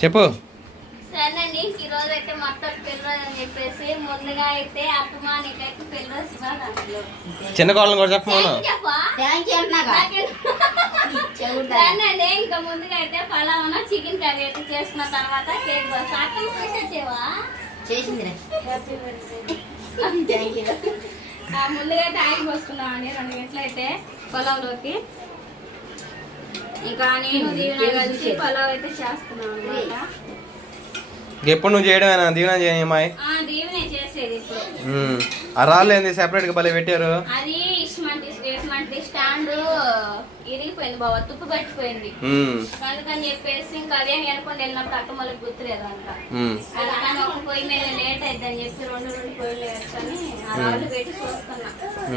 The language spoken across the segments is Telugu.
చెప్పు. సరేనండి, ఈరోజు అయితే మొత్తం పెళ్ళిరోజు అని చెప్పేసి ముందుగా అయితే అత్తమానికైతే పెళ్ళిరోజు శుభాకాంక్షలు. చిన్న కోళ్ళని కూడా చెప్పమను. సరేనండి, ఇంకా ముందుగా అయితే పలావన చికెన్ కర్రీ అయితే చేసుకున్న తర్వాత కేక్ ముందుగా అయితే ఆయిల్ పోసుకున్నామండి 2 గంటలు అయితే పొలంలోకి. ఇంకా నేను దీవెన కలిసి పలావ్ అయితే చేస్తున్నాను అనమాట. ఎప్పుడు నువ్వు చేయడమేనా? దీవెన చేయని అమ్మాయి దీవెనే చేసేది ఇప్పుడు. ఆ రాళ్ళు ఏంది సెపరేట్ గా భలే పెట్టారు? అది ఇస్మంటి స్టాండ్ ఇరిగిపోయింది బాబా, తుప్పు పట్టిపోయింది. అందుకని చెప్పేసి ఇంకా అదే అనుకోండి వెళ్ళినప్పుడు అక్క మళ్ళీ గుర్తులేదు అంట. అందుకని ఒక పొయ్యి మీద లేట్ అయిద్దని చెప్పి 2 పొయ్యిలు వేసుకొని ఆ రాళ్ళు పెట్టి చూస్తున్నా.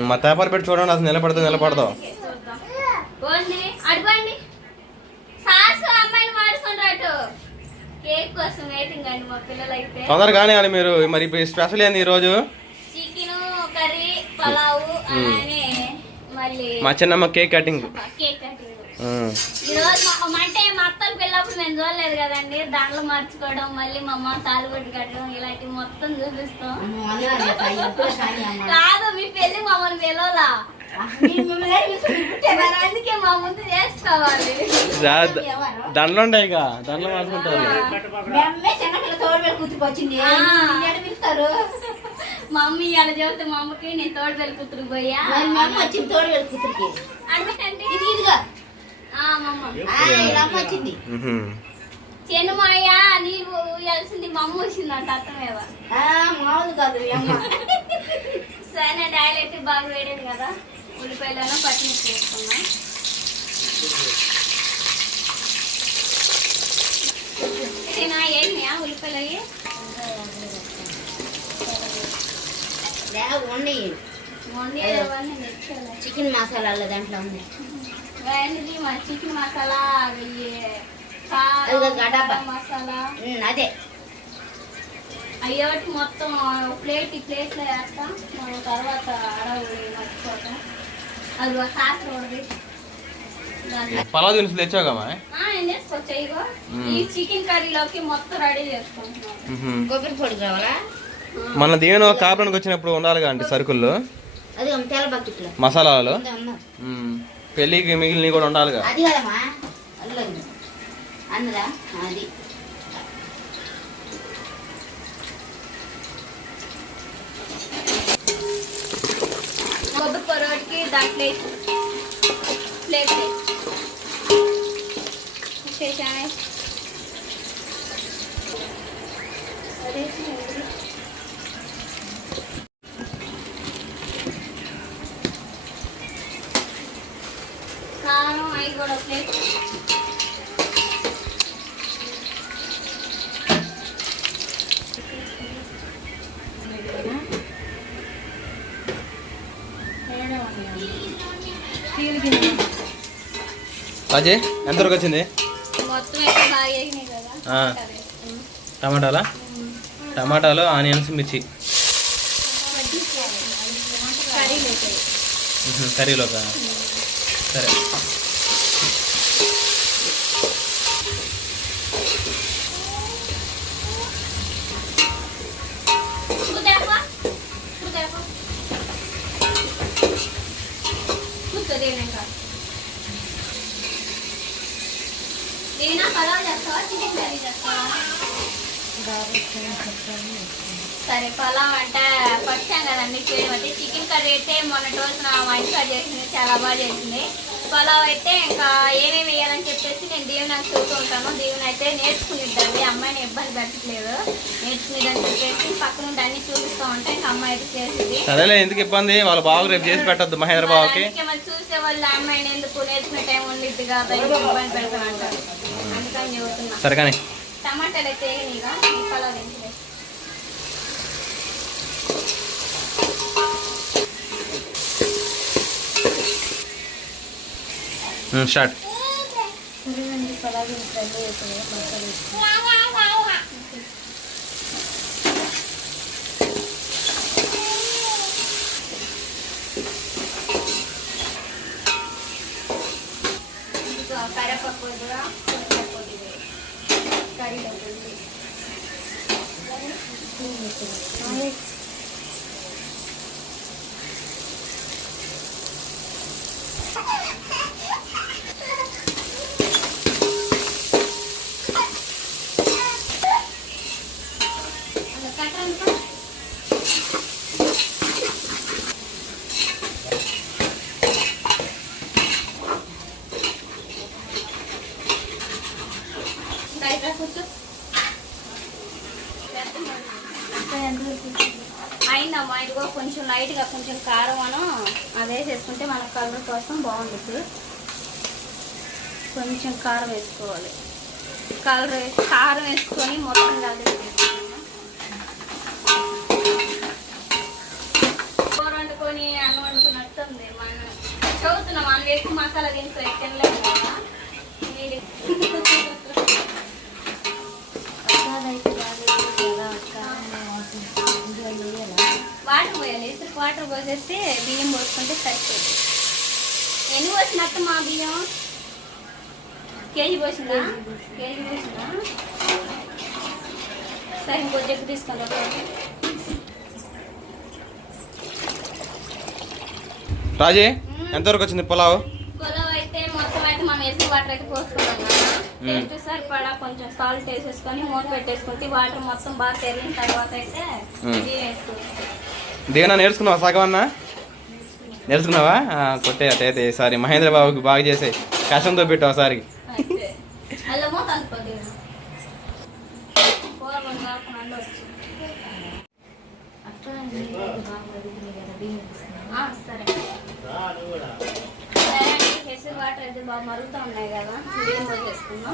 మా పేపర్ పెట్టి చూడండి, అసలు నిలబడతావు. చూద్దాం. అడుగుండి సాసు అమ్మాయిని వాడుకుంటారు అటు. కేక్ కోసం వెయిటింగ్ అండి మా పిల్లలు అయితే. తొందరగానే అని మీరు. మరి ఇప్పుడు స్పెషల్ ఏంది ఈ రోజు? చికెన్ కర్రీ, పలావు, అలానే మళ్ళీ మా చిన్నమ్మ కేక్ కటింగ్. ఈ రోజు అంటే మా అత్తలు పిల్లప్పుడు మేము చూడలేదు కదండి. దాంట్లో మర్చుకోవడం, మళ్ళీ మా అమ్మ తాలుబొట్టు కట్టడం ఇలాంటివి మొత్తం చూపిస్తాం. కాదు, మీ పెళ్లి మమ్మల్ని పిలవలా, అందుకే మా ముందు చేసుకోవాలి. దండలు ఉంటాయి, దండలు మార్చుకుంటారు. మమ్మీ అలా చెబితే మా అమ్మకి నేను తోడుబెల్లి కూతురు పోయా వచ్చింది. చెన్నుమాయ నీవు ఇవ్వాల్సింది మా అమ్మ వచ్చిందంట అత్తమేవ. సరే డాయల్ అయితే బాగా వేడేది కదా, ఉల్లిపాయలను పచ్చిమిర్చి వేసుకున్నా. ఇదేనా ఏంటియా ఉల్లిపాయలు అయ్యి చికెన్ మసాలా దాంట్లో ఉంది. చికెన్ మసాలా, మసాలా అదే అయ్యోటి మొత్తం ప్లేట్లో వేస్తాం. మనం తర్వాత అడవి మర్చిపోతాం. అది ఒక శాస్త్రం పలావ్ దినుసులు తెచ్చావా? వేసుకోవచ్చా? ఇగో ఈ చికెన్ కర్రీలోకి మొత్తం రెడీ చేసుకుంటున్నాం. కొబ్బరి పొడి కావాలా? మన దీవెన కాపురానికి వచ్చినప్పుడు ఉండాలిగా అంటే సరుకుల్లో, మసాలాలు, పెళ్ళికి మిగిలిన కూడా ఉండాలిగా. అది కదమ్మా అందులో అది కొబ్బరి పొరటికి దాంట్లో ప్లేట్ కారం అవి కూడా ప్లేట్. అజయ్ ఎంతవరకు వచ్చింది? మొత్తం అయితే బాగా వేగినాయి కదా. టమాటాలా? టమాటాలు, ఆనియన్స్, మిర్చి కర్రీలోకా? సరే. సరే పలావ్ అంటే పచ్చాం కదండి చేయడం. అయితే చికెన్ కర్రీ అయితే మొన్నటి రోజున మా ఇంట్లో చేసింది, చాలా బాగా చేసింది. పలావ్ అయితే ఇంకా ఏమేమి వేయాలని చెప్పేసి నేను దీవెన నాకు చూస్తూ ఉంటాను. దీవెన అయితే నేర్చుకునిద్దండి, అమ్మాయిని ఇబ్బంది పెట్టట్లేదు, నేర్చుకునేదని చెప్పేసి పక్క నుండి అన్ని చూపిస్తూ ఉంటా. ఇంకా అమ్మాయి అయితే చేసింది. సరేలే, ఎందుకు ఇబ్బంది, వాళ్ళ బాబు రేపు చేసి పెట్టద్దు మహేంద్ర బాబుకి. మరి చూసే వాళ్ళు అమ్మాయిని ఎందుకు నేర్చుకునే టైం ఉండిద్ది కదా, ఇబ్బంది పెడతానంటారు. అందుకని చెబుతున్నా. సరే కానీ టమాటాలు అయితే ఇక ఈ పలావ్ ఏంటి స్టార్ట్. అయిందమ్మా, ఇదిగో కొంచెం లైట్గా కొంచెం కారం అది వేసేసుకుంటే మన కలర్ కోసం బాగుంటుంది. కొంచెం కారం వేసుకోవాలి. కారం వేసుకొని మొత్తం కలిపేసుకున్నాము. కూర వండుకొని అన్నం వండుకున్నట్టు ఉంది. మనం చదువుతున్నాం, మనం ఎక్కువ మసాలా దినుసులు తినలేము కదా. వాటర్ పోయాలి. వాటర్ పోసేస్తే బియ్యం పోసుకుంటే సరిపోతుంది. ఎన్ని పోసినట్టు మా బియ్యం కేజీ పోసిందా? కేజీ పోసిందా? సరే ఇంకొంచెం ఎక్కువ తీసుకుంటా. రాజీ ఎంతవరకు వచ్చింది పులావ్? పులావ్ అయితే మొత్తం అయితే మనం వేసి వాటర్ అయితే పోసుకున్నాం కదా. టేస్ట్ సరిపడా కొంచెం సాల్ట్ వేసేసుకొని మూత పెట్టేసుకుంటే వాటర్ మొత్తం బాగా తెరిగిన తర్వాత అయితే ఇది వేసుకోవచ్చు. దేవనా నేర్చుకున్నావా? సగం అన్నా నేర్చుకున్నావా? కొట్టే అట్టయితే ఈసారి మహేంద్ర బాబుకి బాగా చేసాయి. కష్టంతో పెట్టు ఒకసారి. అలా మూత అనుకోండి. సరే సరే అండి. కేసరి వాటర్ అయితే బాగా మరుగుతూ ఉన్నాయి కదా, బియ్యం పోసేసుకుందాం.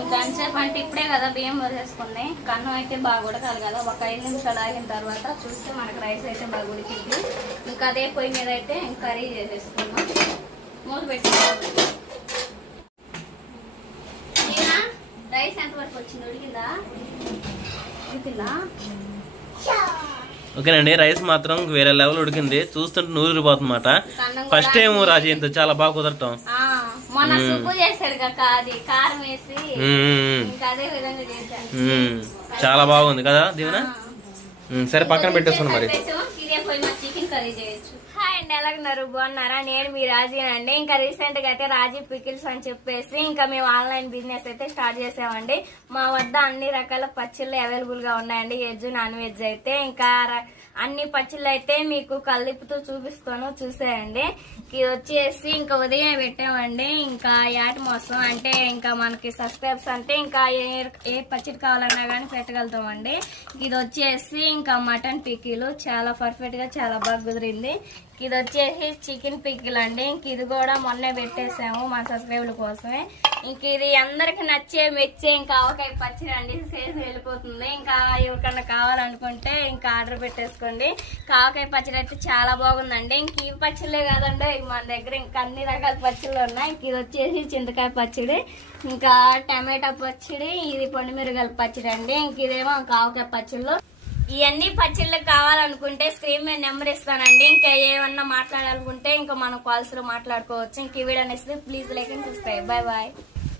ఇంకా ఎంతసేపు అంటే ఇప్పుడే కదా బియ్యం పోసేసుకుంది. కన్నం అయితే బాగా ఉడకాలి కదా. ఒక 5 నిమిషాలు ఆగిన తర్వాత చూస్తే మనకు రైస్ అయితే బాగా ఉడికింది. ఇంకా అదే పొయ్యి మీద అయితే కర్రీ చేసేసుకున్నాం. మూత పెట్టుకోవాలి. రైస్ ఎంతవరకు వచ్చింది? ఉడికిందా? ఓకేనండి, రైస్ మాత్రం వేరే లెవెల్ ఉడికింది. చూస్తుంటే నూరిపోతుందన్నమాట. ఫస్ట్ టైం రాజీ ఇంత చాలా బాగా కుదరటం. మొన్న సుబ్బు చేశాడు కదా, అది కారం వేసి ఇంకా అదే విధంగా చేశాను. చాలా బాగుంది కదా దీవెన? సరే పక్కన పెట్టేసుకున్నాం. మరి ఇదే పోయి మా చికెన్ కర్రీ చేయొచ్చు. హాయ్ అండి, ఎలాగున్నారు? బాగున్నారా? నేను మీ రాజీనండి. ఇంకా రీసెంట్ గా అయితే రాజీ పికిల్స్ అని చెప్పేసి ఇంకా మేము ఆన్లైన్ బిజినెస్ అయితే స్టార్ట్ చేసామండి. మా వద్ద అన్ని రకాల పచ్చళ్ళు అవైలబుల్ గా ఉన్నాయండి. వెజ్ నాన్ వెజ్ అయితే ఇంకా అన్ని పచ్చళ్ళు అయితే మీకు కలిపుతూ చూపిస్తాను, చూసేయండి. ఇది వచ్చేసి ఇంకా ఉదయం పెట్టామండి. ఇంకా యాటి మోసం అంటే ఇంకా మనకి సబ్స్క్రైబ్స్ అంటే ఇంకా ఏ పచ్చడి కావాలన్నా కానీ పెట్టగలుగుతామండి. ఇది వచ్చేసి ఇంకా మటన్ పికిలు చాలా పర్ఫెక్ట్ గా చాలా బాగా కుదిరింది. ఇది వచ్చేసి చికెన్ పికిల్ అండి. ఇంక ఇది కూడా మొన్నే పెట్టేసాము మన సబ్స్క్రైబర్ల కోసమే. ఇంక ఇది అందరికి నచ్చే మెచ్చే ఇంకా ఆవకాయ పచ్చడి అండి. సేసి వెళ్ళిపోతుంది. ఇంకా ఎవరికన్నా కావాలనుకుంటే ఇంకా ఆర్డర్ పెట్టేసుకోండి. ఆవకాయ పచ్చడి అయితే చాలా బాగుందండి. ఇంక ఈ పచ్చళ్ళే కాదండి, మన దగ్గర ఇంకా అన్ని రకాల పచ్చళ్ళు ఉన్నాయి. ఇంక ఇది వచ్చేసి చింతకాయ పచ్చడి, ఇంకా టమాటా పచ్చడి, ఇది పొండిమిరగాయల పచ్చడి అండి. ఇంక ఇదేమో ఇంకా ఆవకాయ పచ్చళ్ళు. ఇవన్నీ పచ్చళ్ళు కావాలనుకుంటే స్క్రీన్ మీద నెంబర్ ఇస్తానండి. ఇంకా ఏమన్నా మాట్లాడాలనుకుంటే ఇంకా మనం కాల్స్ లో మాట్లాడుకోవచ్చు. ఇంక ఈ వీడియో నచ్చితే please like and subscribe. Bye bye.